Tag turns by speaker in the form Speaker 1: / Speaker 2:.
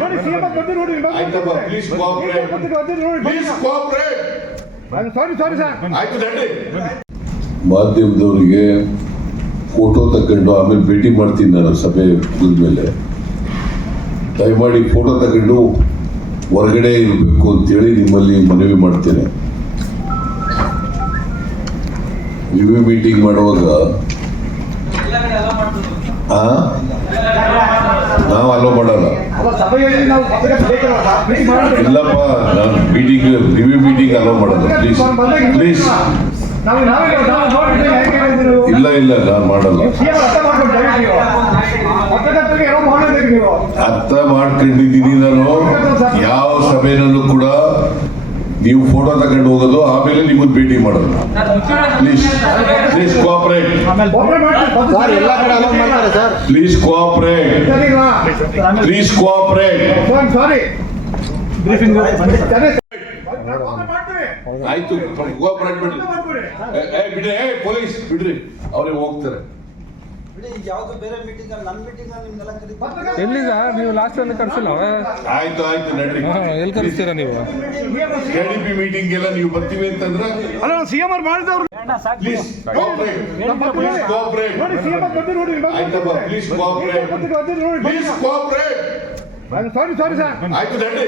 Speaker 1: ನೋಡಿ ಸಿಎಂ ಬಂದು ನೋಡಿ ಸಾರಿ ಸಾರಿ ಸರ್
Speaker 2: ಮಾಧ್ಯಮದವರಿಗೆ ಫೋಟೋ ತಕೊಂಡು ಆಮೇಲೆ ಭೇಟಿ ಮಾಡ್ತೀನಿ ನಾನು ಸಭೆ ಮುಗಿದ್ಮೇಲೆ. ದಯಮಾಡಿ ಫೋಟೋ ತಗೊಂಡು ಹೊರಗಡೆ ಇರಬೇಕು ಅಂತೇಳಿ ನಿಮ್ಮಲ್ಲಿ ಮನವಿ ಮಾಡ್ತೇನೆ. ರಿವ್ಯೂ ಮೀಟಿಂಗ್ ಮಾಡುವಾಗ? ನಾವು ಅಲೋ ಮಾಡಲ್ಲ. ಇಲ್ಲಪ್ಪ, ನಾನು ಮೀಟಿಂಗ್ ರಿವ್ಯೂ ಮೀಟಿಂಗ್ ಅಲೋ ಮಾಡಲ್ಲ. ಪ್ಲೀಸ್ ಪ್ಲೀಸ್ ಇಲ್ಲ ಇಲ್ಲ, ನಾನು ಮಾಡಲ್ಲ.
Speaker 1: ಅರ್ಥ
Speaker 2: ಮಾಡ್ಕೊಂಡಿದ್ದೀನಿ ನಾನು. ಯಾವ ಸಭೆನಲ್ಲೂ ಕೂಡ ನೀವು ಫೋಟೋ ತಗೊಂಡು ಹೋಗೋದು ಆಮೇಲೆ ನಿಮ್ಮನ್ನು ಭೇಟಿ ಮಾಡೋದು. Please please cooperate please cooperate? Please cooperate ಆಯ್ತು ಕೋಆಪರೇಟ್ ಬಿಡ್ರಿ ಏ, ಬಿಡ್ರಿ ಏ ಪೊಲೀಸ್ ಬಿಡ್ರಿ. ಅವ್ರಿಗೆ ಹೋಗ್ತಾರೆ.
Speaker 3: ಬಿಡಿ ಯಾವ್ದು ಬೇರೆ ಮೀಟಿಂಗ್ ನನ್ನ ಮೀಟಿಂಗ್ ನಿಮ್ನೆಲ್ಲ ಕರೀತಾರೆ?
Speaker 4: ಎಲ್ಲಿ ಸರ್ ನೀವು ಲಾಸ್ಟ್ ಅಲ್ಲಿ ಕರ್ಸಿಲ್ಲ
Speaker 2: ಆಯ್ತು ಆಯ್ತು ನಡ್ರಿ.
Speaker 4: ಎಲ್ಲಿ ಕರ್ಸ್ತೀರಾ ನೀವು?
Speaker 2: ಕೆಡಿಪಿ ಪಿ ಮೀಟಿಂಗ್ ಎಲ್ಲ ನೀವು ಬರ್ತೀವಿ ಅಂತಂದ್ರೆ
Speaker 1: ಅಲ್ಲ ಸಿಎಂ ಆರ್ ಮಾಡಿದವ್ರು.
Speaker 2: ಪ್ಲೀಸ್ ಕೋಆಪರೇಟ್ ಪ್ಲೀಸ್ ಕೋಆಪರೇಟ್
Speaker 1: ನೋಡಿ ಸಿಎಂ ಬಂದು ನೋಡಿ
Speaker 2: ಆಯ್ತಪ್ಪ ಪ್ಲೀಸ್ ಕೋಆಪರೇಟ್
Speaker 1: ಬಂದು ನೋಡಿ
Speaker 2: please cooperate
Speaker 1: sorry sorry sir.
Speaker 5: ಆಯ್ತು ನಡ್ರಿ.